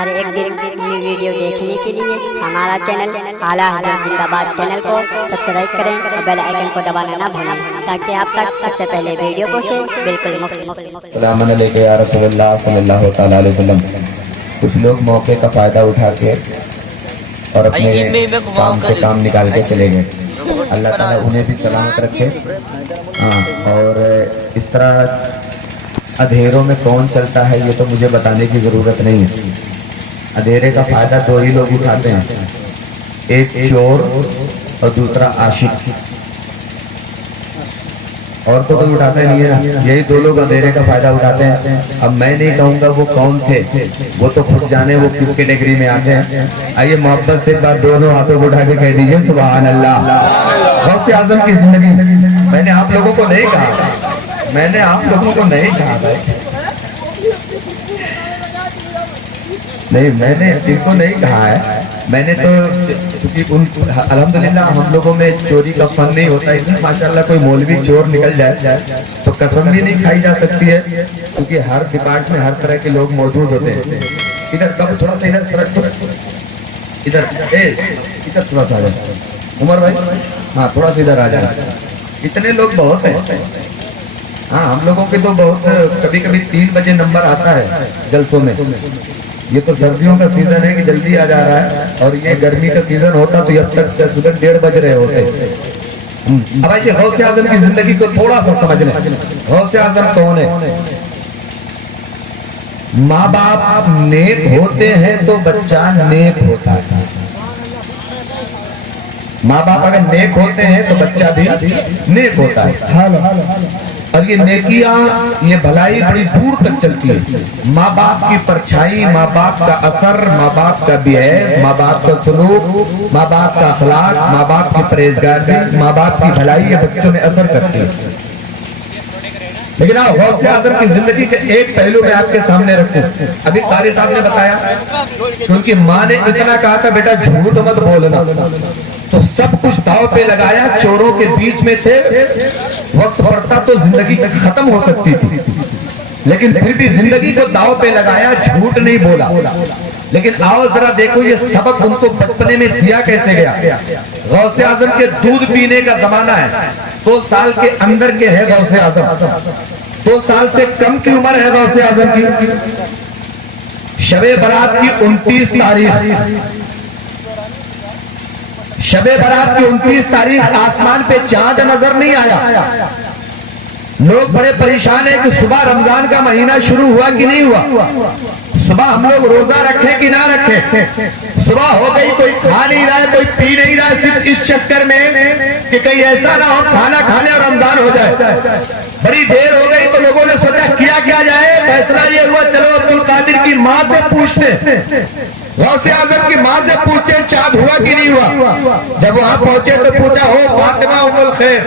हर एक दिन की वीडियो देखने के लिए हमारा चैनल आला हज़रत जिंदाबाद चैनल को सब्सक्राइब करें और बेल आइकन को दबाना ना भूलें ताकि आप तक सबसे पहले वीडियो पहुंचे बिल्कुल मुफ्त। सलाम अलैकुम या रसूलुल्लाह सल्लल्लाहु तआला अलैहि वसल्लम। कुछ लोग मौके का फायदा उठा के और अपने काम से काम निकाल के चले गए। अल्लाह ताला उन्हें भी सलामत रखे। और इस तरह अंधेरों में कौन चलता है ये तो मुझे बताने की ज़रूरत नहीं है। अंधेरे का फायदा दो ही लोग उठाते हैं, एक चोर और दूसरा आशिक। और तो कोई उठाते नहीं है, यही दो लोग अंधेरे का फायदा उठाते हैं। अब मैं नहीं कहूँगा वो कौन थे, वो तो खुद जाने वो किस कैटेगरी में आते हैं। आइए मोहब्बत से बात दोनों हाथों को उठा के कह दीजिए सुभान अल्लाह। गौसे आजम की जिंदगी मैंने आप लोगों को नहीं कहा, मैंने आप लोगों को नहीं कहा भाई, नहीं मैंने इनको नहीं कहा है। मैंने तो क्योंकि उन अल्हम्दुलिल्लाह हम लोगों में चोरी का फन नहीं होता है। माशाल्लाह कोई मौलवी चोर निकल जाए तो कसम भी नहीं खाई जा सकती है, क्योंकि हर डिपार्टमेंट में हर तरह के लोग मौजूद होते हैं। इधर कब थोड़ा सा इधर सरक, इधर इधर थोड़ा सा उमर भाई, हाँ थोड़ा सा इधर आ जाए। इतने लोग बहुत हैं। हाँ हम लोगों के तो बहुत कभी कभी 3 बजे नंबर आता है जलसों में। ये तो सर्दियों का सीजन है कि जल्दी आ जा रहा है, और ये गर्मी का सीजन होता तो अब तक सुबह 1:30 बज रहे होते। अब आइए गौसे आजम की जिंदगी को थोड़ा सा समझ लें। गौसे आजम कौन है? माँ बाप नेक होते हैं तो बच्चा नेक होता है। माँ बाप अगर नेक होते हैं तो बच्चा भी नेक होता है। और ये नेकियां, ये भलाई बड़ी दूर तक चलती है। माँ बाप की परछाई, माँ बाप का असर, माँ बाप का बिहेव, माँ बाप का सलूक, माँ बाप का अखलाक, माँ बाप की परहेजगारी, माँ बाप की भलाई ये बच्चों में असर करती है। लेकिन आप गौसे आजम की जिंदगी के एक पहलू में आपके सामने रखूं। अभी कारी साहब ने बताया कि उनकी माँ ने इतना कहा था बेटा झूठ मत बोलना, तो सब कुछ दाव पे लगाया। चोरों के बीच में थे, वक्त पड़ता तो जिंदगी खत्म हो सकती थी, लेकिन फिर भी जिंदगी को दाव पे लगाया, झूठ नहीं बोला। लेकिन आओ जरा देखो ये सबक उनको बचपने में दिया कैसे गया। गौसे आजम के दूध पीने का जमाना है, 2 साल के अंदर के है गौसे आजम, 2 साल से कम की उम्र है गौसे आजम की। शबे बारात की 29 तारीख, शबे बारात की 29 तारीख आसमान पे चांद नजर नहीं आया। लोग बड़े परेशान हैं कि सुबह रमजान का महीना शुरू हुआ कि नहीं हुआ, सुबह हम लोग रोजा रखें कि ना रखें। सुबह हो गई, कोई खा नहीं रहा है, कोई पी नहीं रहा है, सिर्फ इस चक्कर में कि कहीं ऐसा ना हो खाना खा ले और रमजान हो जाए। बड़ी देर हो गई तो लोगों ने सोचा क्या जाए। फैसला ये हुआ चलो अब्दुल कादिर की माँ से पूछते, गौसे आजम की माँ से पूछे चांद हुआ कि नहीं हुआ। जब वहां पहुंचे तो पूछा हो फातिमा उम्मुल खैर।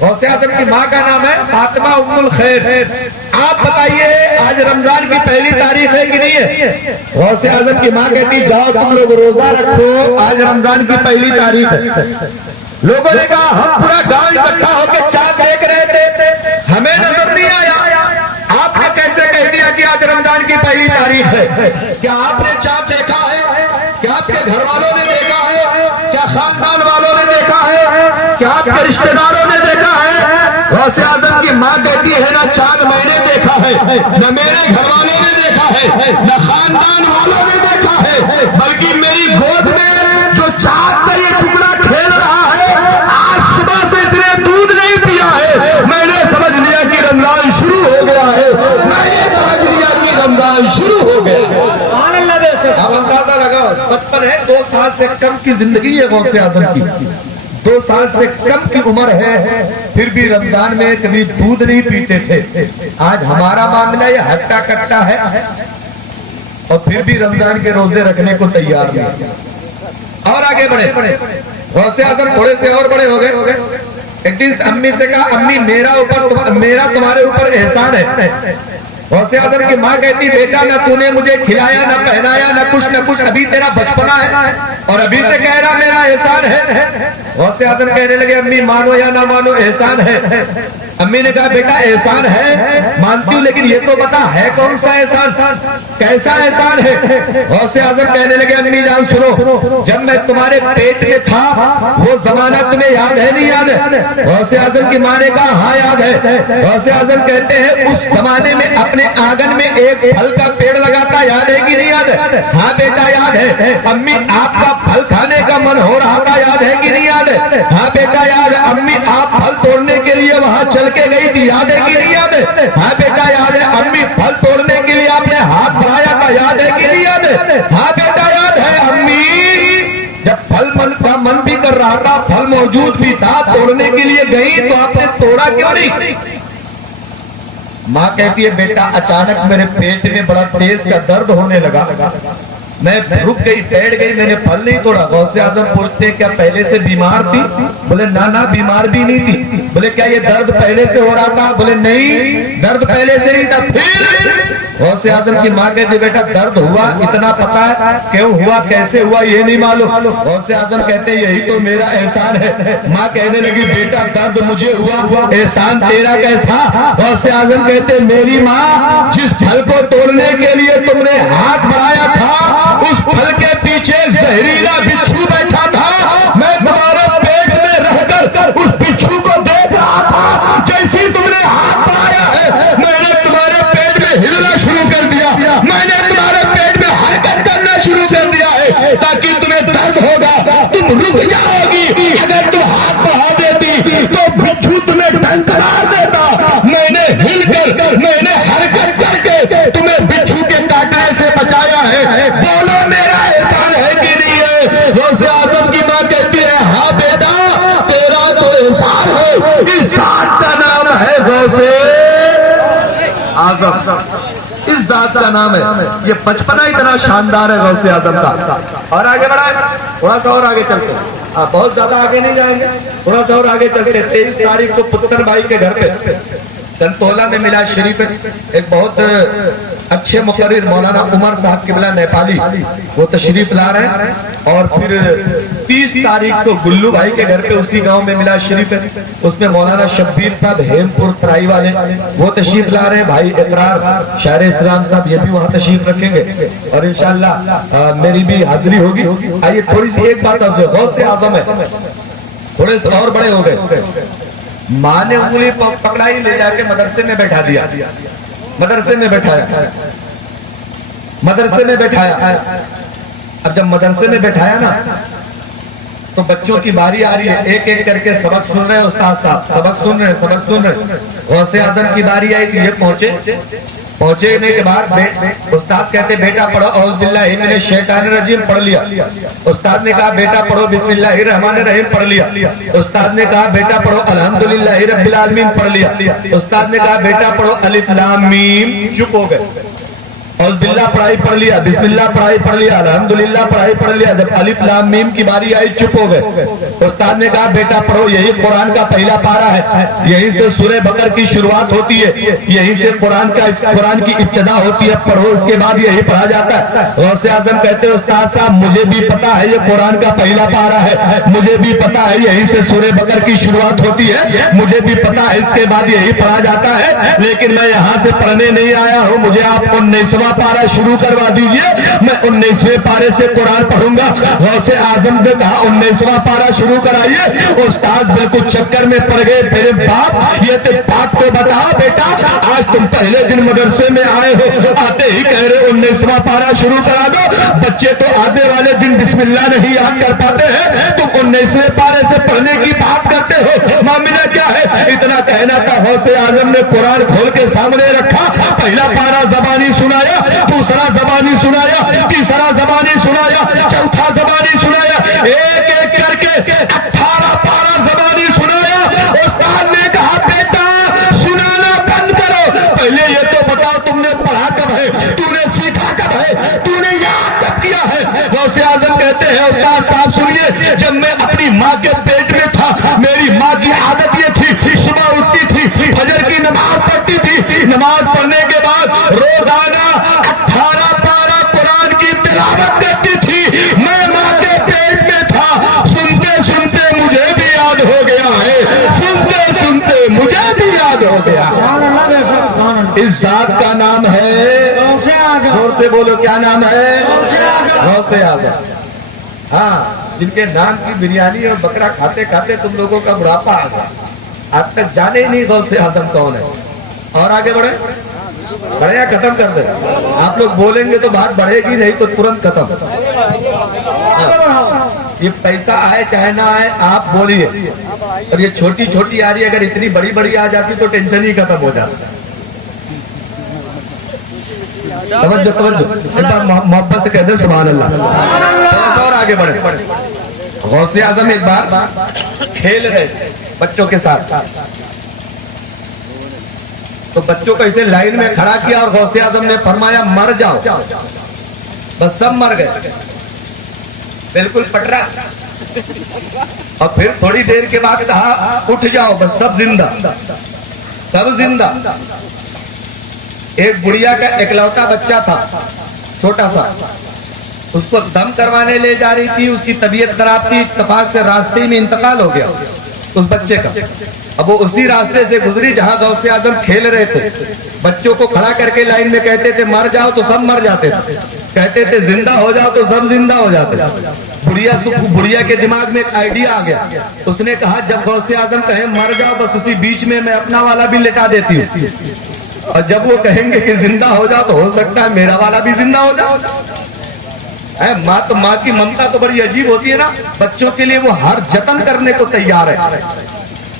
गौसे आजम की माँ का नाम है फातिमा उम्मुल खैर। आप बताइए आज रमजान की पहली तारीख है कि नहीं है? गौसे आजम की माँ कहती जाओ तुम लोग रोजा रखो, आज रमजान की पहली तारीख है। लोगों ने कहा हम पूरा गांव इकट्ठा होकर चांद देख रहे थे, हमें नजर नहीं आया। आपने कैसे कह दिया कि आज रमजान की पहली तारीख है? क्या आपने चांद देखा है? क्या आपके घर वालों ने देखा है? क्या खानदान वालों ने देखा है? क्या आपके रिश्तेदारों ने देखा है? गौसे आजम की माँ कहती है ना चांद मैंने देखा है, न मेरे घर वालों ने देखा है, न खानदान वालों ने देखा है, बल्कि मेरी गोद में जो चांद का ये टुकड़ा खेल रहा है, आज सुबह से इसने दूध नहीं पिया है। मैंने समझ लिया कि रमजान शुरू हो गया है, मैंने समझ लिया कि रमजान शुरू हो गया। अब अंदाजा लगाओ, बचपन है, 2 साल से कम की जिंदगी है गौसे आजम की, 2 साल से कम की उम्र है, फिर भी रमजान में कभी दूध नहीं पीते थे। आज हमारा मामला ये हट्टा कट्टा है और फिर भी रमजान के रोजे रखने को तैयार नहीं। और आगे बढ़े, गौसे आजम थोड़े से और बड़े हो गए। एक दिन अम्मी से कहा अम्मी मेरा तुम्हारे ऊपर एहसान है। गौसे आजम की माँ कहती बेटा ना तूने मुझे खिलाया, ना पहनाया, ना कुछ, अभी तेरा बचपना है और अभी से कह रहा मेरा एहसान है। गौसे आजम कहने लगे अम्मी मानो या ना मानो एहसान है। अम्मी ने कहा बेटा एहसान है मानती हूँ, लेकिन ये तो बता है कौन सा एहसान, कैसा एहसान है। गौसे आजम कहने लगे अम्मी जान सुनो, जब मैं तुम्हारे पेट में था वो जमाना तुम्हें याद है नहीं याद है। गौसे आजम की माँ ने कहा हाँ याद है। गौसे आजम कहते हैं उस जमाने में अपने आंगन में एक फल का पेड़ लगाता, याद है कि नहीं याद है। हाँ बेटा याद है। अम्मी आपका फल खाने का मन हो रहा था, याद है कि नहीं याद है। हाँ बेटा याद है। अम्मी आप फल तोड़ने के लिए वहां चल के गई थी, याद है कि नहीं याद है। हाँ बेटा याद है। अम्मी फल तोड़ने के लिए आपने हाथ बढ़ाया था, याद है कि नहीं याद है। हाँ बेटा याद है। अम्मी जब फल का मन भी कर रहा था, फल मौजूद भी था, तोड़ने के लिए गई तो आपने तोड़ा क्यों नहीं। माँ कहती है बेटा अचानक मेरे पेट में बड़ा तेज का दर्द होने लगा, मैं रुक गई, बैठ गई, मैंने फल नहीं तोड़ा। गौसे आजम पूछते क्या पहले से बीमार थी। बोले ना ना बीमार भी नहीं थी। बोले क्या ये दर्द पहले से हो रहा था। बोले नहीं दर्द पहले से नहीं था। फिर गौसे आजम की माँ कहती बेटा दर्द हुआ इतना पता है, क्यों हुआ कैसे हुआ ये नहीं मालूम। गौसे आजम कहते यही तो मेरा एहसान है। माँ कहने लगी बेटा दर्द मुझे हुआ, एहसान तेरा कैसा। गौसे आजम कहते मेरी माँ जिस फल को तोड़ने के लिए तुमने हाथ बढ़ाया था उस फल के पीछे जहरीला बिच्छू बैठा था। मैं तुम्हारे पेट में रहकर उस बिच्छू को देख रहा था। जैसे तुमने हाथ बढ़ाया है मैंने तुम्हारे पेट में हिलना शुरू कर दिया, मैंने तुम्हारे पेट में हरकत करना शुरू कर दिया है ताकि तुम्हें दर्द होगा, तुम रुक जाओगी। अगर तुम हाथ बढ़ा देती तो बिच्छू तुम्हें डंक मार देता। मैंने हिलकर मैंने हरकत करके तुम्हें बिच्छू के काटने से बचाया है। बोलो मेरा एहसान है कि नहीं है। गौसे आजम की माँ कहती है हाँ बेटा तेरा तो एहसान है। इस जात का नाम है गौसे आजम, इस जात का नाम है। ये बचपना इतना शानदार है गौसे आजम का। और आगे बढ़ाए थोड़ा सा और आगे चलते हैं, बहुत ज्यादा आगे नहीं जाएंगे, थोड़ा सा और आगे चलते। 23 तारीख को पुत्तर भाई के घर पे कंटोला में मिला शरीफ एक बहुत अच्छे मुकर्रिर मौलाना उमर साहब किबला नेपाली वो तशरीफ ला रहे हैं। और फिर 30 तारीख को गुल्लू भाई के घर पे उसी गांव में मिला शरीफ है, उसमें मौलाना शब्बीर साहब हेमपुर तराई वाले वो तशरीफ ला रहे हैं। भाई इकरार शायर इस्लाम साहब ये भी वहां तशरीफ रखेंगे और इंशाअल्लाह मेरी भी हाजिरी होगी। आइए थोड़ी सी एक बात आपसे, गौसे आजम है थोड़े से और बड़े हो गए। माँ ने उंगली पकड़ाई ले जाके मदरसे में बैठा दिया, मदरसे में बैठाया, मदरसे में बैठाया। अब जब मदरसे में बैठाया ना तो बच्चों की बारी आ रही है, एक एक करके सबक सुन रहे हैं। उस्ताद साहब सबक सुन रहे हैं, सबक सुन रहे हैं। गौसे आजम की बारी आई तो ये पहुंचे, पहुंचने के बाद उस्ताद कहते बेटा पढ़ो औज़ बिल्लाहि मिनश शैतानिर रजीम, पढ़ लिया। उस्ताद ने कहा बेटा पढ़ो बिस्मिल्लाहिर रहमानिर रहीम, पढ़ लिया। उस्ताद ने कहा बेटा पढ़ो अल्हम्दुलिल्लाहि रब्बिल आलमीन, पढ़ लिया। उस्ताद ने कहा बेटा पढ़ो अलिफ लाम मीम, चुप हो गए। औज़ बिल्लाह पढ़ाई पढ़ लिया, बिस्मिल्लाह पढ़ाई पढ़ लिया, अल्हम्दुलिल्लाह पढ़ाई पढ़ लिया। जब अलिफ लाम मीम की बारी आई चुप हो गए। उस्ताद ने कहा बेटा पढ़ो, यही कुरान का पहला पारा है, यहीं से सूरह बकर की शुरुआत होती है, यहीं से कुरान की इब्तिदा होती है, पढ़ो उसके बाद यही पढ़ा जाता है। गौसे आजम कहते हैं उस्ताद साहब मुझे भी पता है ये कुरान का पहला पारा है, मुझे भी पता है यहीं से सूरह बकर की शुरुआत होती है, मुझे भी पता है इसके बाद यही पढ़ा जाता है, लेकिन मैं यहाँ से पढ़ने नहीं आया हूँ, मुझे आप 19वां पारा शुरू करवा दीजिए, मैं 19वें पारे से कुरान पढ़ूंगा। गौसे आजम ने कहा 19वां पारा शुरू कराइए। उस्ताद बिल्कुल चक्कर में पड़ गए, मेरे बाप ये तो बात तो बताओ बेटा, आज तुम पहले दिन मदरसे में आए हो, आते ही कह रहे 19वां पारा शुरू करा दो। बच्चे तो आने वाले दिन बिस्मिल्लाह नहीं याद कर पाते हैं, तुम 19वें पारे से पढ़ने की बात करते हो, मामला क्या है। इतना कहना था, गौसे आजम ने कुरान खोल के सामने रखा, पहला पारा ज़बानी सुनाया, दूसरा ज़बानी सुनाया, तीसरा ज़बानी सुनाया, चौथा ज़बानी सुनाया, एक एक करके 18 पारा ज़बानी सुनाया। उस्ताद ने कहा बेटा सुनाना बंद करो, पहले ये तो बताओ तुमने पढ़ा कब है, तूने सीखा कब है, तूने याद कब किया है। गौसे आजम कहते हैं उस्ताद साहब सुनिए, जब मैं अपनी माँ के पेट में था मेरी माँ की आदत ये थी, सुबह उठती थी, फजर की नमाज पढ़ती थी, नमाज पढ़ने के बाद रोजाना 18 کیا نام ہے؟ غوث اعظم. ہاں جن کے نام کی بریانی اور بکرا کھاتے کھاتے تم لوگوں کا بڑھاپا آ گیا, آج تک جانے ہی نہیں غوث اعظم کون ہے. اور آگے بڑھے بڑھے یا ختم کر دیں؟ آپ لوگ بولیں گے تو بات بڑھے گی, نہیں تو ترنت ختم. یہ پیسہ آئے چاہے نہ آئے آپ بولیے, اور یہ چھوٹی چھوٹی آ رہی ہے, اگر اتنی بڑی بڑی آ جاتی تو ٹینشن ہی ختم ہو جاتا. توجہ توجہ, ایک بار محبت سے کہہ دیں سبحان اللہ. اور آگے بڑھے. غوث اعظم ایک بار کھیل رہے بچوں کے ساتھ, تو بچوں کو اسے لائن میں کھڑا کیا اور غوث اعظم نے فرمایا مر جاؤ. بس سب مر گئے, بالکل پٹرا. اور پھر تھوڑی دیر کے بعد کہا اٹھ جاؤ, بس سب زندہ, سب زندہ. ایک بڑھیا کا اکلوتا بچہ تھا چھوٹا سا, اس کو دم کروانے لے جا رہی تھی, اس کی طبیعت خراب تھی, اتفاق سے راستے میں انتقال ہو گیا اس بچے کا. اب وہ اسی راستے سے گزری جہاں غوث اعظم کھیل رہے تھے. بچوں کو کھڑا کر کے لائن میں کہتے تھے مر جاؤ تو سب مر جاتے تھے, کہتے تھے زندہ ہو جاؤ تو سب زندہ ہو جاتے. بڑھیا کے دماغ میں ایک آئیڈیا آ گیا. اس نے کہا جب غوث اعظم کہیں مر جاؤ, بس اسی بیچ میں میں اپنا والا بھی لٹا دیتی ہوں, اور جب وہ کہیں گے کہ زندہ ہو جاؤ تو ہو سکتا ہے میرا والا بھی زندہ ہو جاؤ. ماں کی ممتا تو بڑی عجیب ہوتی ہے نا, بچوں کے لیے وہ ہر جتن کرنے کو تیار ہے.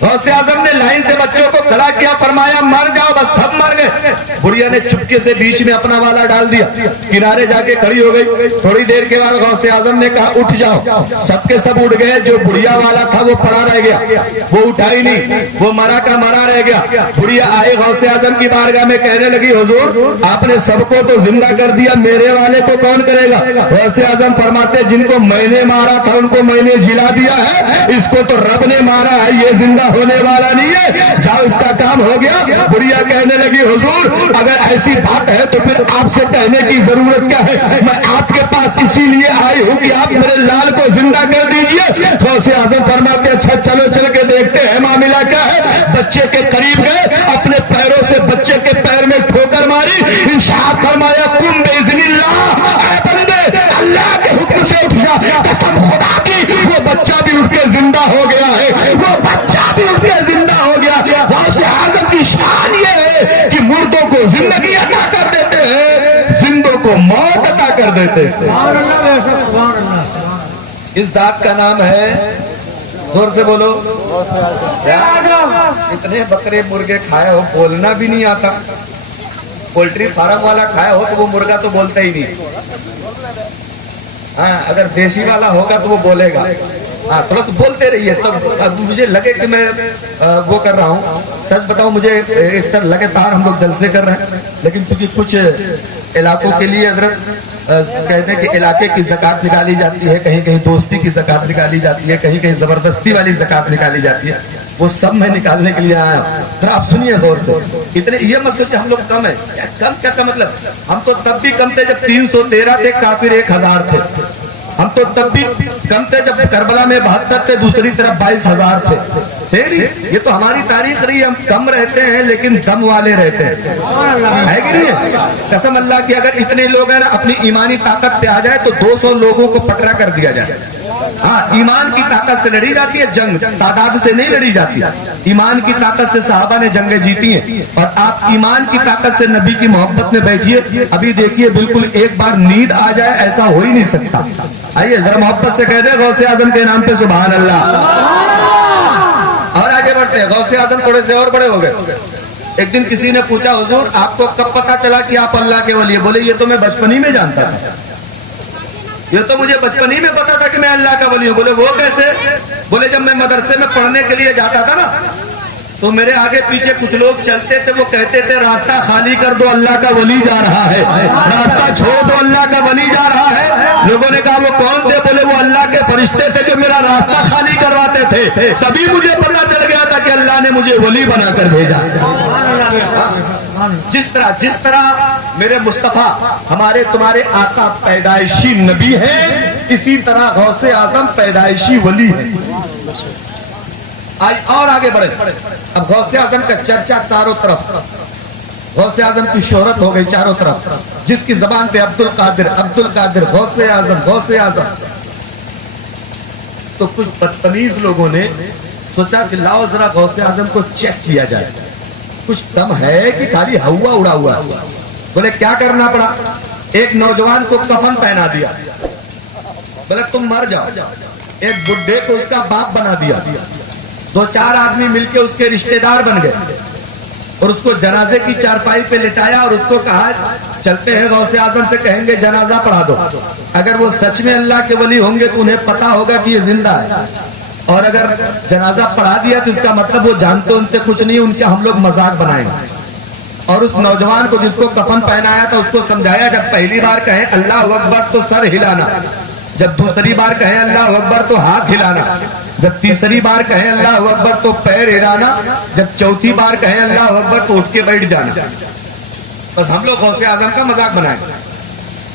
غوث اعظم نے لائن سے بچوں کو کھڑا کیا, فرمایا مر جاؤ, بس سب مر گئے. بڑھیا نے چپکے سے بیچ میں اپنا والا ڈال دیا, کنارے جا کے کھڑی ہو گئی. تھوڑی دیر کے بعد غوث اعظم نے کہا اٹھ جاؤ. سب کے سب اٹھ گئے, جو بڑھیا والا تھا وہ پڑا رہ گیا, وہ اٹھا ہی نہیں, وہ مرا کا مرا رہ گیا. بڑھیا آئے غوث اعظم کی بارگاہ میں, کہنے لگی حضور آپ نے سب کو تو زندہ کر دیا, میرے والے کو کون کرے گا؟ غوث اعظم فرماتے جن کو میں نے مارا تھا ان کو میں نے جلا دیا ہے, اس کو تو رب نے مارا ہے, یہ زندہ ہونے والا نہیں ہے, جاؤ اس کا کام ہو گیا. بڑھیا کہنے لگی حضور اگر ایسی بات ہے تو پھر آپ سے کہنے کی ضرورت کیا ہے, میں آپ کے پاس اسی لیے آئی ہوں کہ آپ میرے لال کو زندہ کر دیجئے. غوث اعظم فرماتے اچھا چلو چل کے دیکھتے ہیں معاملہ کیا ہے. بچے کے قریب گئے, اپنے پیروں سے بچے کے پیر میں ٹھوکر ماری, ارشاد فرمایا قم باذن اللہ, اے بندے اللہ کے حکم سے اٹھ جا. قسم خدا کی وہ بچہ بھی اٹھ کے زندہ ہو گیا ہے, وہ بچہ بھی اٹھ کے زندہ ہو گیا. غوث اعظم کی شان یہ ہے کہ مردوں کو زندگی عطا کر دیتے ہیں, زندوں کو موت عطا کر دیتے ہیں. اس ذات کا نام ہے, زور سے بولو, اتنے بکرے مرغے کھائے ہو بولنا بھی نہیں آتا. پولٹری فارم والا کھایا ہو تو وہ مرغا تو بولتا ہی نہیں. ہاں اگر دیسی والا ہوگا تو وہ بولے گا. ہاں تھوڑا سا بولتے رہیے, تب اب مجھے لگے کہ میں وہ کر رہا ہوں. سچ بتاؤں مجھے ایک طرح لگاتار ہم لوگ جلسے کر رہے ہیں, لیکن چونکہ کچھ علاقوں کے لیے حضرت کہتے ہیں کہ علاقے کی زکات نکالی جاتی ہے, کہیں کہیں دوستی کی زکات نکالی جاتی ہے, کہیں کہیں زبردستی والی زکات نکالی جاتی ہے, وہ سب میں نکالنے کے لیے آیا ہوں. پھر آپ سنیے غور سے, اتنے یہ مطلب کہ ہم لوگ کم ہیں. کم کیا کا مطلب, ہم تو تب بھی کم تھے جب 313 تھے, کافر 1000 تھے. ہم تو تب بھی کم تھے جب کربلا میں 72 تھے, دوسری طرف 22,000 تھے. یہ تو ہماری تاریخ رہی ہے, ہم کم رہتے ہیں لیکن دم والے رہتے ہیں, ہے کہ نہیں؟ قسم اللہ کی اگر اتنے لوگ ہیں نا اپنی ایمانی طاقت پہ آ جائے تو 200 لوگوں کو پٹرا کر دیا جائے. ہاں ایمان کی طاقت سے لڑی جاتی ہے جنگ, تعداد سے نہیں لڑی جاتی. ایمان کی طاقت سے صحابہ نے جنگیں جیتی ہیں, اور آپ ایمان کی طاقت سے نبی کی محبت میں بیٹھیے. ابھی دیکھیے بالکل ایک بار نیند آ جائے ایسا ہو ہی نہیں سکتا. آئیے ذرا محبت سے کہہ دیں غوث اعظم کے نام پہ سبحان اللہ. اور آگے بڑھتے ہیں, غوث اعظم تھوڑے سے اور بڑے ہو گئے. ایک دن کسی نے پوچھا حضور آپ کو کب پتا چلا کہ آپ اللہ کے ولی ہیں؟ بولے یہ تو میں بچپن ہی میں جانتا تھا, یہ تو مجھے بچپن ہی میں پتا تھا کہ میں اللہ کا ولی ہوں. بولے وہ کیسے؟ بولے جب میں مدرسے میں پڑھنے کے لیے جاتا تھا نا تو میرے آگے پیچھے کچھ لوگ چلتے تھے, وہ کہتے تھے راستہ خالی کر دو اللہ کا ولی جا رہا ہے, راستہ چھوڑ دو اللہ کا ولی جا رہا ہے. لوگوں نے کہا وہ کون تھے؟ بولے وہ اللہ کے فرشتے تھے جو میرا راستہ خالی کرواتے تھے. تبھی مجھے پتا چل گیا تھا کہ اللہ نے مجھے ولی بنا کر بھیجا. جس طرح میرے مصطفیٰ ہمارے تمہارے آقا پیدائشی نبی ہیں, اسی طرح غوث اعظم پیدائشی ولی ہیں. اور آگے بڑھے. اب غوث اعظم کا چرچا چاروں طرف, गौसे आजम की शोहरत हो गई चारों तरफ, जिसकी जबान पे अब्दुल कादिर गौसे आजम। तो कुछ बदतमीज लोगों ने सोचा कि लाओ जरा गौसे आजम को चेक किया जाए, कुछ दम है कि खाली हवा उड़ा हुआ है। बोले क्या करना पड़ा, एक नौजवान को कफन पहना दिया, बोले तुम मर जाओ। एक बुढ़े को उसका बाप बना दिया, 2-4 आदमी मिलके उसके रिश्तेदार बन गए और उसको जनाजे की चारपाई पे लिटाया और उसको कहा चलते हैं गौसे आजम से कहेंगे जनाजा पढ़ा दो। अगर वो सच में अल्लाह के वली होंगे तो उन्हें पता होगा कि ये जिंदा है, और अगर जनाजा पढ़ा दिया तो इसका मतलब वो जानते उनसे कुछ नहीं, उनका हम लोग मजाक बनाएंगे। और उस नौजवान को जिसको कफन पहनाया था उसको समझाया, जब पहली बार कहे अल्लाह अकबर तो सर हिलाना, जब दूसरी बार कहे अल्लाह अकबर तो हाथ हिलाना, जब तीसरी बार कहे अल्लाह अकबर तो पैर हिलाना, जब चौथी बार कहे अल्लाह अकबर तो उठ के बैठ जाना। बस हम लोग गौसे आजम का मजाक बनाएंगे,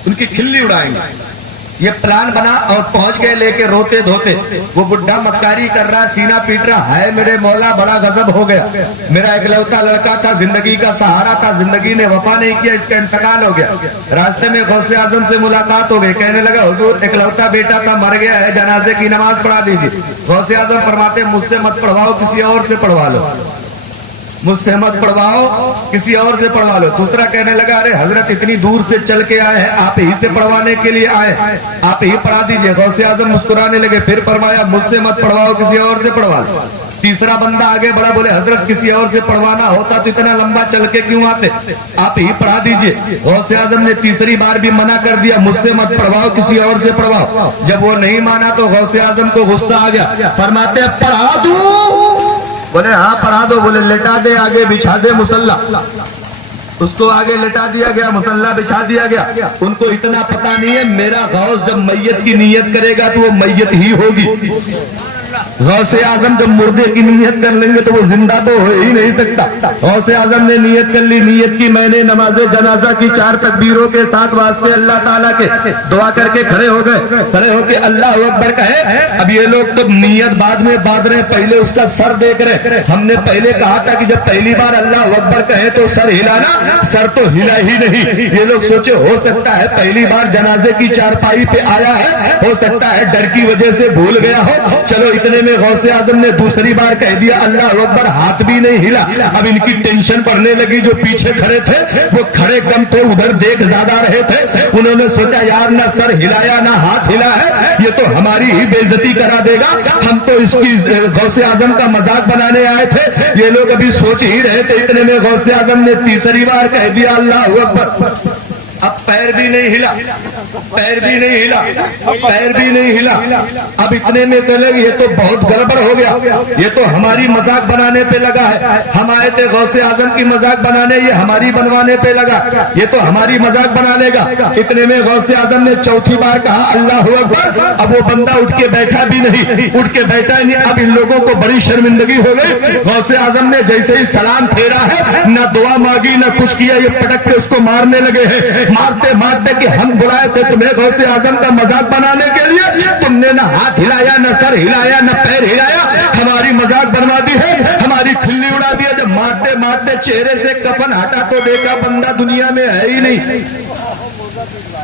उनकी खिल्ली उड़ाएंगे। ये प्लान बना और पहुंच गए लेके रोते धोते। वो बुढ़ा मक्कारी कर रहा, सीना पीट रहा, है मेरे मौला बड़ा गजब हो गया, मेरा इकलौता लड़का था, जिंदगी का सहारा था, जिंदगी ने वफा नहीं किया, इसका इंतकाल हो गया। रास्ते में गौसे आजम से मुलाकात हो गई, कहने लगा हुजूर इकलौता बेटा था मर गया है, जनाजे की नमाज पढ़ा दीजिए। गौसे आजम फरमाते मुझसे मत पढ़वाओ, किसी और से पढ़वा लो, मुझसे मत पढ़वाओ, किसी और से पढ़वा लो। दूसरा कहने लगा अरे हजरत इतनी दूर से चल के आए हैं, आप ही से पढ़वाने के लिए आए, आप ही पढ़ा दीजिए। गौसे आजम मुस्कुराने लगे, फिर फरमाया मुझसे मत पढ़वाओ, किसी और से पढ़वा लो। तीसरा बंदा आगे बढ़ा, बोले हजरत किसी और से पढ़वाना होता तो इतना लंबा चल के क्यों आते, आप ही पढ़ा दीजिए। गौसे आजम ने तीसरी बार भी मना कर दिया, मुझसे मत पढ़वाओ, किसी और से पढ़वाओ। जब वो नहीं माना तो गौसे आजम को गुस्सा आ गया, फरमाते पढ़ा दूं, बोले हाँ पढ़ा दो। बोले लेटा दे, आगे बिछा दे मुसल्ला, उसको आगे लेटा दिया गया, मुसल्ला बिछा दिया गया। उनको इतना पता नहीं है मेरा गौस जब मैयत की नीयत करेगा तो वो मैयत ही होगी। गौसे आजम जब मुर्दे की नीयत कर लेंगे तो वो जिंदा तो हो ही नहीं सकता। गौसे आजम ने नीयत कर ली, नीयत की मैंने नमाजे जनाजा की 4 तकबीरों के साथ वास्ते अल्लाह ताला के दुआ करके खड़े हो गए। खड़े होके अल्लाह अकबर कहे। अब ये लोग तो नीयत बाद में बांध रहे, पहले उसका सर देख रहे। हमने पहले कहा था कि जब पहली बार अल्लाह अकबर कहे तो सर हिलाना, सर तो हिला ही नहीं। ये लोग सोचे हो सकता है पहली बार जनाजे की चारपाई पे आया है, हो सकता है डर की वजह से भूल गया हो। चलो इतने में गौसे आजम ने दूसरी बार कह दिया अल्लाह अकबर, हाथ भी नहीं हिला। अब इनकी टेंशन बढ़ने लगी, जो पीछे खड़े थे वो खड़े कम थे, उधर देख ज्यादा रहे थे। उन्होंने सोचा यार ना सर हिलाया ना हाथ हिला है, ये तो हमारी ही बेइज्जती करा देगा, हम तो इसकी गौसे आजम का मजाक बनाने आए थे। ये लोग अभी सोच ही रहे थे, इतने में गौसे आजम ने तीसरी बार कह दिया अल्लाह अकबर। अब पैर भी नहीं हिला, पैर भी नहीं हिला, पैर भी नहीं हिला। अब इतने में कहने ये तो बहुत गड़बड़ हो गया, ये तो हमारी मजाक बनाने पे लगा है। हम आए थे गौसे आजम की मजाक बनाने, ये हमारी बनवाने पे लगा, ये तो हमारी मजाक बना लेगा। इतने में गौसे आजम ने चौथी बार कहा अल्लाह अकबर। अब वो बंदा उठ के बैठा भी नहीं, उठ के बैठा नहीं। अब इन लोगों को बड़ी शर्मिंदगी हो गई। गौसे आजम ने जैसे ही सलाम फेरा है, ना दुआ मांगी ना कुछ किया, ये पटक के उसको मारने लगे हैं। मारते मारते कि हम बुलाए थे तुम्हें गौसे आजम का मजाक बनाने के लिए, तुमने ना हाथ हिलाया ना सर हिलाया ना पैर हिलाया, हमारी मजाक बनवा दी है, हमारी खिल्ली उड़ा दी है। जब मारते मारते चेहरे से कफन हटा तो देखा बंदा दुनिया में है ही नहीं।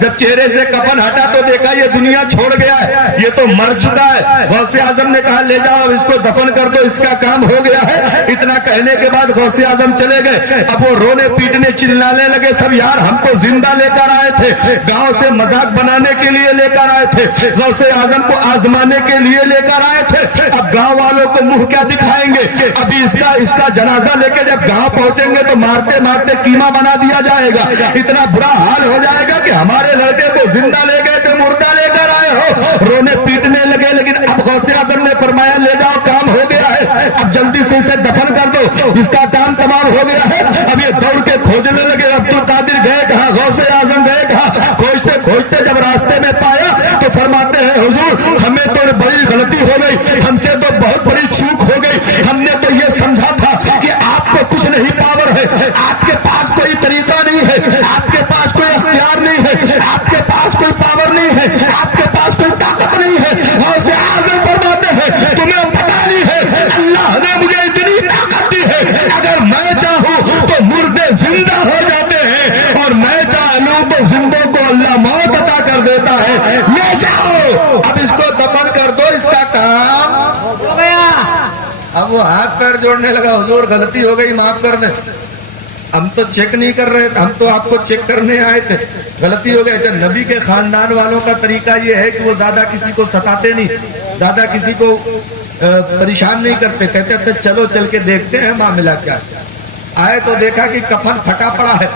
जब चेहरे से कफन हटा तो देखा ये दुनिया छोड़ गया है, ये तो मर चुका है। गौसे आजम ने कहा ले जाओ इसको दफन कर दो, इसका काम हो गया है। इतना कहने के बाद गौसे आजम चले गए। अब वो रोने पीटने चिल्लाने लगे, सब यार हम तो जिंदा लेकर आए थे, गांव से मजाक बनाने के लिए लेकर आए थे, गौसे आजम को आजमाने के लिए लेकर आए थे। अब गांव वालों को मुंह क्या दिखाएंगे, अभी इसका जनाजा लेके जब गांव पहुंचेंगे तो मारते मारते कीमा बना दिया जाएगा। इतना बुरा हाल हो जाएगा कि हमारे लड़के को जिंदा ले गए थे मुर्दा लेकर आए हो। रोने पीटने लगे, लेकिन अब गौसे आजम ने फरमाया ले जाओ काम हो गया है, अब जल्दी से इसे दफन कर दो, इसका काम तमाम हो गया है। अब ये दौड़ के खोजने लगे, अब्दुल कादिर गए कहाँ, गौसे आजम गए कहाँ। खोजते खोजते जब रास्ते में पाया तो फरमाते हैं हुजूर हमें तो बड़ी गलती हो गई, हमसे तो बहुत बड़ी चूक हो गई। हमने तो ये समझा था कि आपको कुछ नहीं पावर है, आपके पास कोई तरीका नहीं है, आपके पास कोई अख्तियार नहीं है, आपके पास कोई पावर नहीं है, आपके पास कोई ताकत नहीं है। गौसे आजम फरमाते हैं तुम्हें पता नहीं है अल्लाह ने मुझे इतनी ताकत दी है, अगर मैं चाहूं तो मुर्दे जिंदा है, ले जाओ अब इसको दफन कर दो, इसका काम हो गया। अब वो हाथ पैर जोड़ने लगा, हुजूर गलती हो गई, माफ कर दे। हम तो चेक नहीं कर रहे थे, हम तो आपको चेक करने आए थे, गलती हो गई। अच्छा, नबी के खानदान वालों का तरीका ये है कि वो ज्यादा किसी को सताते नहीं, ज्यादा किसी को परेशान नहीं करते। कहते अच्छा चलो चल के देखते हैं मामला क्या है। आए तो देखा कि कफन फटा पड़ा है,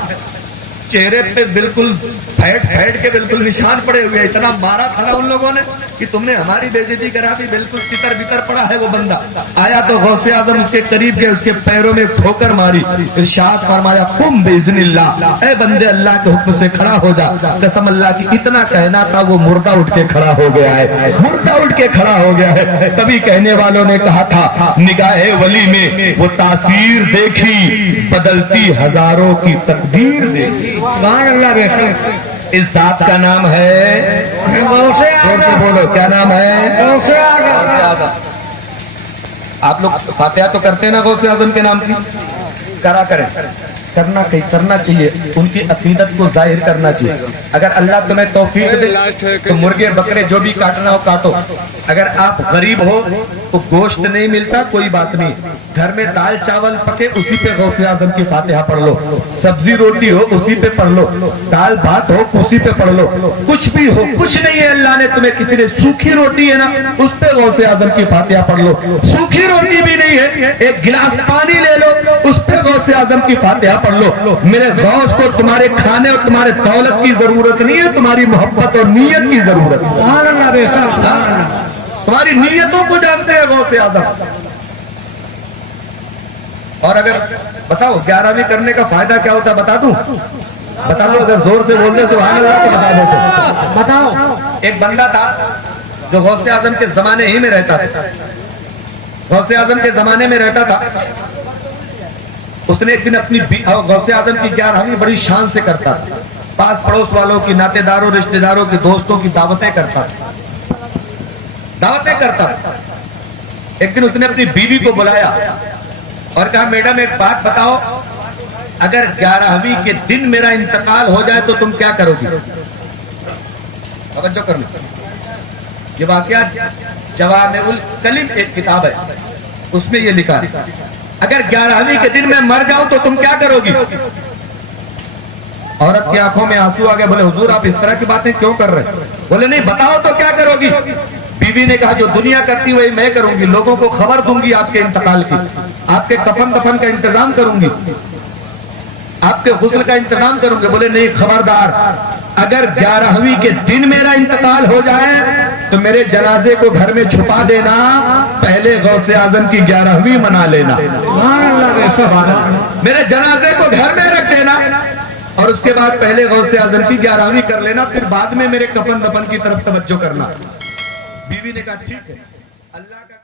चेहरे पे बिल्कुल फैट के बिल्कुल निशान पड़े हुए हैं। इतना मारा था ना उन लोगों ने कि तुमने हमारी बेइज्जती करा दी, बिल्कुल तितर बितर पड़ा है वो बंदा। आया तो गौसे आजम उसके करीब गए, उसके पैरों में ठोकर मारी, इरशाद फरमाया कुम बिइज़्निल्लाह, ए बंदे अल्लाह के हुक्म से खड़ा हो जा। कसम अल्लाह की, इतना कहना था वो मुर्दा उठ के खड़ा हो गया है, मुर्दा उठ के खड़ा हो गया है। तभी कहने वालों ने कहा था निगाहे वली में वो तासीर देखी, बदलती हजारों की तकदीर देखी। सुभान अल्लाह बेशक। इस जात का नाम है गौसे जोर से बोलो, क्या नाम है? गौसे आजम। आप लोग फातिहा तो करते हैं ना गौसे आजम के नाम की? करा करें, करना चाहिए, उनकी अकीदत को जाहिर करना चाहिए। अगर अल्लाह तुम्हें तौफीक दे तो मुर्गे बकरे जो भी काटना हो काटो। अगर आप गरीब हो तो गोश्त नहीं मिलता, कोई बात नहीं, घर में दाल चावल पके उसी पे गौसे आजम की फातिहा पढ़ लो, सब्जी रोटी हो उसी पे पढ़ लो, दाल भात हो उसी पे पढ़ लो, कुछ भी हो, कुछ नहीं है अल्लाह ने तुम्हें, किसी ने सूखी रोटी है ना उस पे गौसे आजम की फातिहा पढ़ लो, सूखी रोटी भी नहीं है एक गिलास पानी ले लो उस पे गौसे आजम की फातिहा पढ़ लो। मेरे गौस को तुम्हारे खाने और तुम्हारे दौलत की जरूरत नहीं है, तुम्हारी मोहब्बत और नीयत की जरूरत है। सुभान अल्लाह बेशक, सुभान अल्लाह। तुम्हारी नीयतों को जानते हैं गौसे आजम। और अगर बताओ 11वीं करने का फायदा क्या होता है, बता दूं? बता दो, अगर जोर से बोल दे सुभान अल्लाह तो बता दो। बताओ। एक बंदा था जो गौसे आजम के जमाने ही में रहता था, गौसे आजम के जमाने में रहता था। उसने एक दिन अपनी गौसे आजम की 11वीं बड़ी शान से करता था, पास पड़ोस वालों की, नातेदारों रिश्तेदारों की, दोस्तों की दावतें करता था, दावतें करता था। एक दिन उसने अपनी बीवी को बुलाया और कहा मैडम एक बात बताओ, अगर 11वीं के दिन मेरा इंतकाल हो जाए तो तुम क्या करोगी? तवज्जो करना, ये वाकया जवामिउल कलिम एक किताब है, उसमें ये लिखा है अगर 11वीं के दिन मैं मर जाऊं तो तुम क्या करोगी? औरत की आंखों में आंसू आ गए, बोले हुजूर आप इस तरह की बातें क्यों कर रहे हैं? बोले नहीं बताओ तो क्या करोगी? बीवी ने कहा जो दुनिया करती वही मैं करूंगी, लोगों को खबर दूंगी आपके इंतकाल की, आपके कफन दफन का इंतजाम करूंगी, आपके गुस्ल का इंतजाम करूंगी। बोले नहीं खबरदार, अगर 11वीं के दिन मेरा इंतकाल हो जाए तो मेरे जनाजे को घर में छुपा देना, पहले गौसे आजम की 11वीं मना लेना, मेरे जनाजे को घर में रख देना और उसके बाद पहले गौसे आजम की 11वीं कर लेना, फिर बाद में मेरे कफन दफन की तरफ तवज्जो करना। बीवी ने कहा ठीक है। अल्लाह का